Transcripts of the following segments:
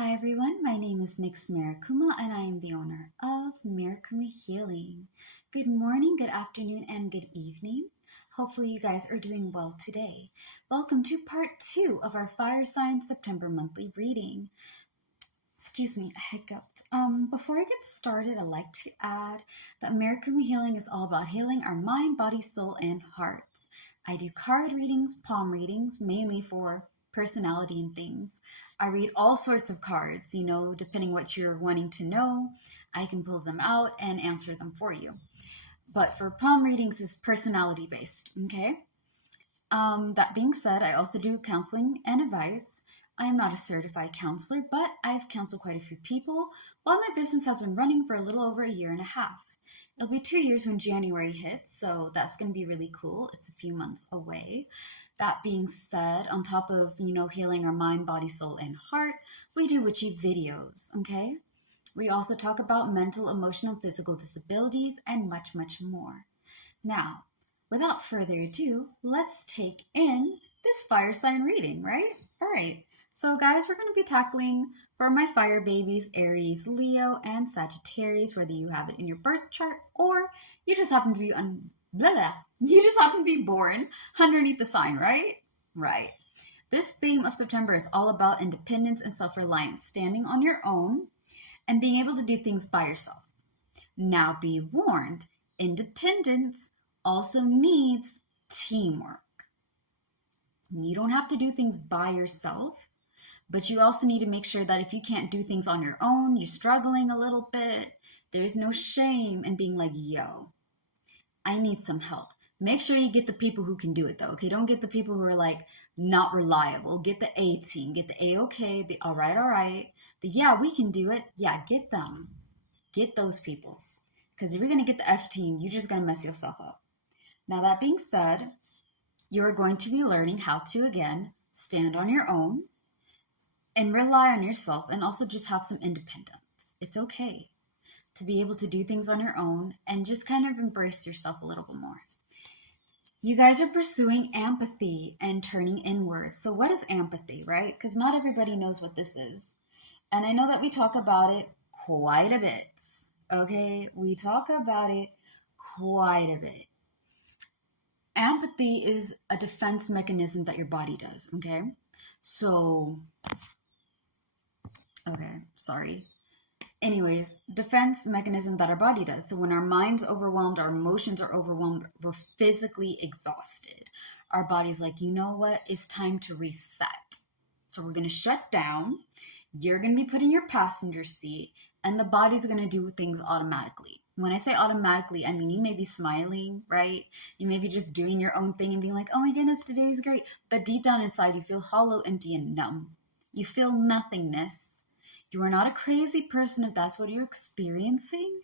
Hi everyone, my name is Nix Mirakuma and I am the owner of Mirakuma Healing. Good morning, good afternoon, and good evening. Hopefully you guys are doing well today. Welcome to part 2 of our Fire Sign September monthly reading. Excuse me, I hiccuped. Before I get started, I'd like to add that Mirakuma Healing is all about healing our mind, body, soul, and hearts. I do card readings, palm readings, mainly for personality and things. I read all sorts of cards, depending what you're wanting to know. I can pull them out and answer them for you. But for palm readings, is personality based, okay? That being said, I also do counseling and advice. I am not a certified counselor, but I've counseled quite a few people while my business has been running for a little over a year and a half. It'll be 2 years when January hits, so that's going to be really cool. It's a few months away. That being said, on top of, healing our mind, body, soul, and heart, we do witchy videos, okay? We also talk about mental, emotional, physical disabilities, and much, much more. Now, without further ado, let's take in this fire sign reading, right? All right. So, guys, we're going to be tackling for my fire babies, Aries, Leo, and Sagittarius, whether you have it in your birth chart or you just happen to be you just happen to be born underneath the sign, right? Right. This theme of September is all about independence and self-reliance, standing on your own and being able to do things by yourself. Now be warned, independence also needs teamwork. You don't have to do things by yourself, but you also need to make sure that if you can't do things on your own, you're struggling a little bit, there's no shame in being like, yo, I need some help. Make sure you get the people who can do it though, okay? Don't get the people who are like not reliable. Get the A team, get the A-okay, the all right, the yeah, we can do it. Yeah, get them. Get those people. Because if you're going to get the F team, you're just going to mess yourself up. Now, that being said, you're going to be learning how to, again, stand on your own and rely on yourself and also just have some independence. It's okay to be able to do things on your own and just kind of embrace yourself a little bit more. You guys are pursuing empathy and turning inward. So what is empathy, right? Because not everybody knows what this is. And I know that we talk about it quite a bit. Okay? We talk about it quite a bit. Empathy is a defense mechanism that your body does, okay? So, okay, sorry. Anyways, defense mechanism that our body does. So when our mind's overwhelmed, our emotions are overwhelmed, we're physically exhausted. Our body's like, you know what? It's time to reset. So we're going to shut down. You're going to be put in your passenger seat, and the body's going to do things automatically. When I say automatically, I mean you may be smiling, right? You may be just doing your own thing and being like, oh my goodness, today's great. But deep down inside, you feel hollow, empty, and numb. You feel nothingness. You are not a crazy person if that's what you're experiencing.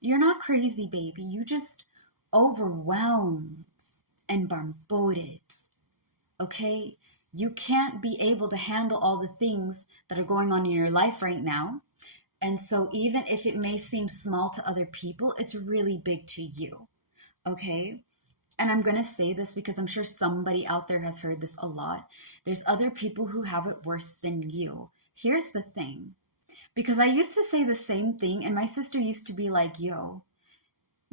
You're not crazy, baby. You're just overwhelmed and bombarded. Okay? You can't be able to handle all the things that are going on in your life right now. And so even if it may seem small to other people, it's really big to you. Okay? And I'm going to say this because I'm sure somebody out there has heard this a lot. There's other people who have it worse than you. Here's the thing. Because I used to say the same thing, and my sister used to be like, yo,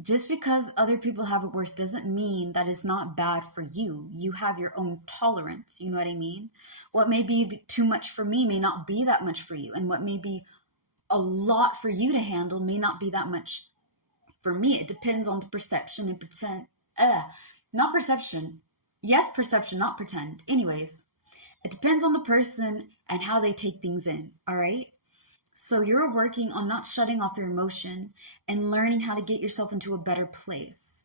just because other people have it worse doesn't mean that it's not bad for you. You have your own tolerance. You know what I mean? What may be too much for me may not be that much for you. And what may be a lot for you to handle may not be that much for me. It depends on the perception and pretend. Not perception. Yes, perception, not pretend. Anyways, it depends on the person and how they take things in. All right? So you're working on not shutting off your emotion and learning how to get yourself into a better place.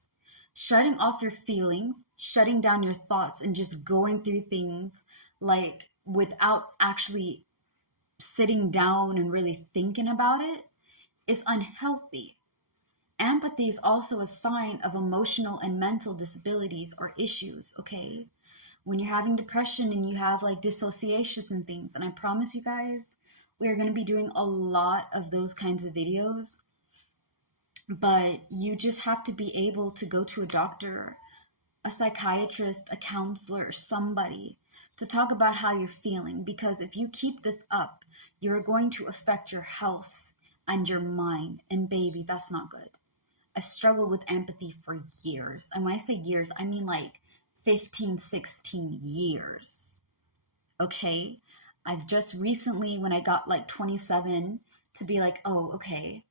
Shutting off your feelings, shutting down your thoughts, and just going through things like without actually sitting down and really thinking about it is unhealthy. Empathy is also a sign of emotional and mental disabilities or issues, okay? When you're having depression and you have like dissociations and things, and I promise you guys, we are going to be doing a lot of those kinds of videos, but you just have to be able to go to a doctor, a psychiatrist, a counselor, or somebody to talk about how you're feeling, because if you keep this up, you're going to affect your health and your mind. And baby, that's not good. I've struggled with empathy for years. And when I say years, I mean like 15, 16 years. Okay? I've just recently, when I got like 27, to be like, oh, okay,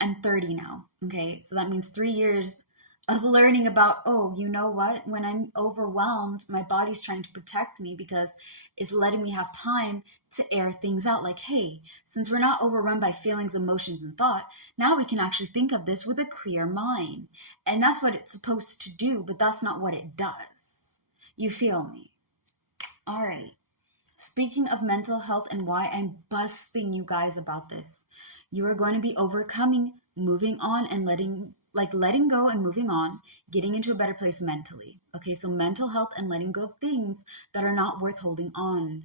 I'm 30 now. Okay? So that means 3 years of learning about, oh, you know what? When I'm overwhelmed, my body's trying to protect me because it's letting me have time to air things out. Like, hey, since we're not overrun by feelings, emotions, and thought, now we can actually think of this with a clear mind. And that's what it's supposed to do, but that's not what it does. You feel me? All right. Speaking of mental health and why I'm busting you guys about this, you are going to be overcoming, moving on, and letting go and moving on, getting into a better place mentally. Okay, so mental health and letting go of things that are not worth holding on.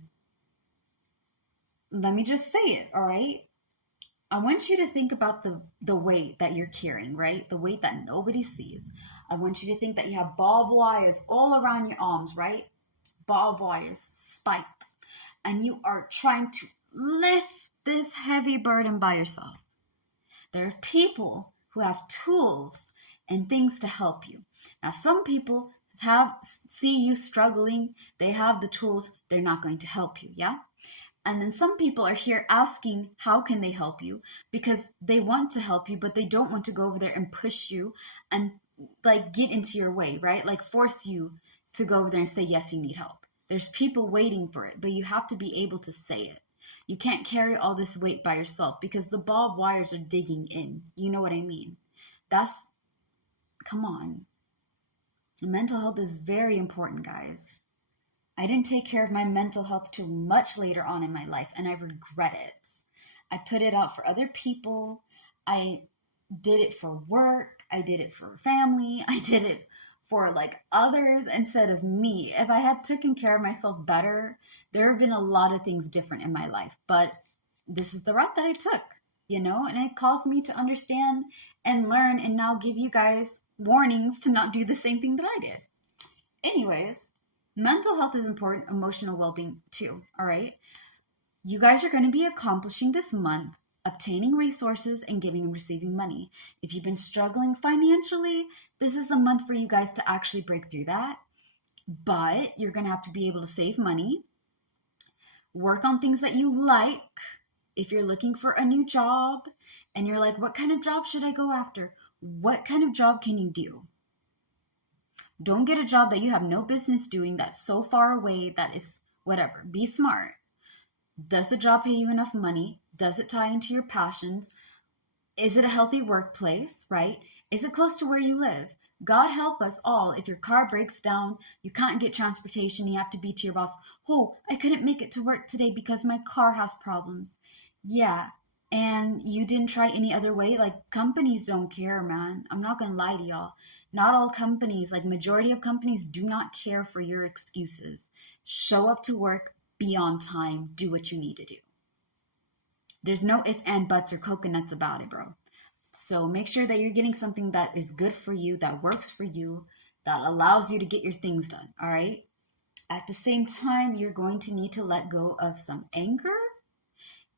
Let me just say it, all right? I want you to think about the weight that you're carrying, right? The weight that nobody sees. I want you to think that you have barbed wires all around your arms, right? Barbed wires, spiked. And you are trying to lift this heavy burden by yourself. There are people who have tools and things to help you. Now, some people see you struggling, they have the tools, they're not going to help you, yeah? And then some people are here asking, how can they help you? Because they want to help you, but they don't want to go over there and push you and like get into your way, right? Like force you to go over there and say, yes, you need help. There's people waiting for it, but you have to be able to say it. You can't carry all this weight by yourself because the barbed wires are digging in. You know what I mean? Come on. Mental health is very important, guys. I didn't take care of my mental health till much later on in my life, and I regret it. I put it out for other people. I did it for work. I did it for family. I did it for like others instead of me. If I had taken care of myself better, there have been a lot of things different in my life, but this is the route that I took, and it caused me to understand and learn and now give you guys warnings to not do the same thing that I did. Anyways, mental health is important, emotional well-being too, all right? You guys are going to be accomplishing this month obtaining resources and giving and receiving money. If you've been struggling financially, this is a month for you guys to actually break through that. But you're going to have to be able to save money, work on things that you like. If you're looking for a new job and you're like, what kind of job should I go after? What kind of job can you do? Don't get a job that you have no business doing, that's so far away, that is whatever. Be smart. Does the job pay you enough money? Does it tie into your passions? Is it a healthy workplace, right? Is it close to where you live? God help us all. If your car breaks down, you can't get transportation, you have to be to your boss, oh, I couldn't make it to work today because my car has problems. Yeah, and you didn't try any other way? Like, companies don't care, man. I'm not gonna lie to y'all. Not all companies, like majority of companies, do not care for your excuses. Show up to work, be on time, do what you need to do. There's no if and buts or coconuts about it, bro. So make sure that you're getting something that is good for you, that works for you, that allows you to get your things done, all right? At the same time, you're going to need to let go of some anger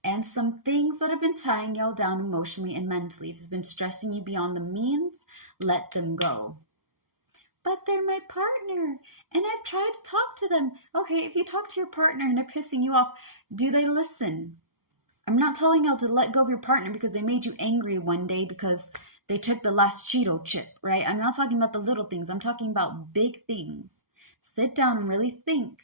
and some things that have been tying y'all down emotionally and mentally. If it's been stressing you beyond the means, let them go. But they're my partner, and I've tried to talk to them. Okay, if you talk to your partner and they're pissing you off, do they listen? I'm not telling y'all to let go of your partner because they made you angry one day because they took the last Cheeto chip, right? I'm not talking about the little things. I'm talking about big things. Sit down and really think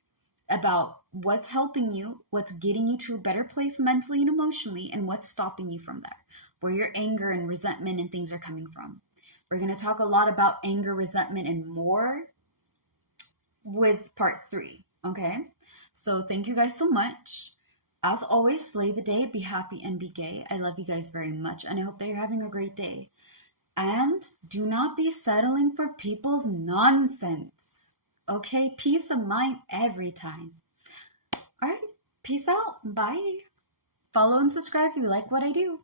about what's helping you, what's getting you to a better place mentally and emotionally, and what's stopping you from there, where your anger and resentment and things are coming from. We're going to talk a lot about anger, resentment, and more with part 3, okay? So thank you guys so much. As always, slay the day, be happy, and be gay. I love you guys very much, and I hope that you're having a great day. And do not be settling for people's nonsense. Okay? Peace of mind every time. All right. Peace out. Bye. Follow and subscribe if you like what I do.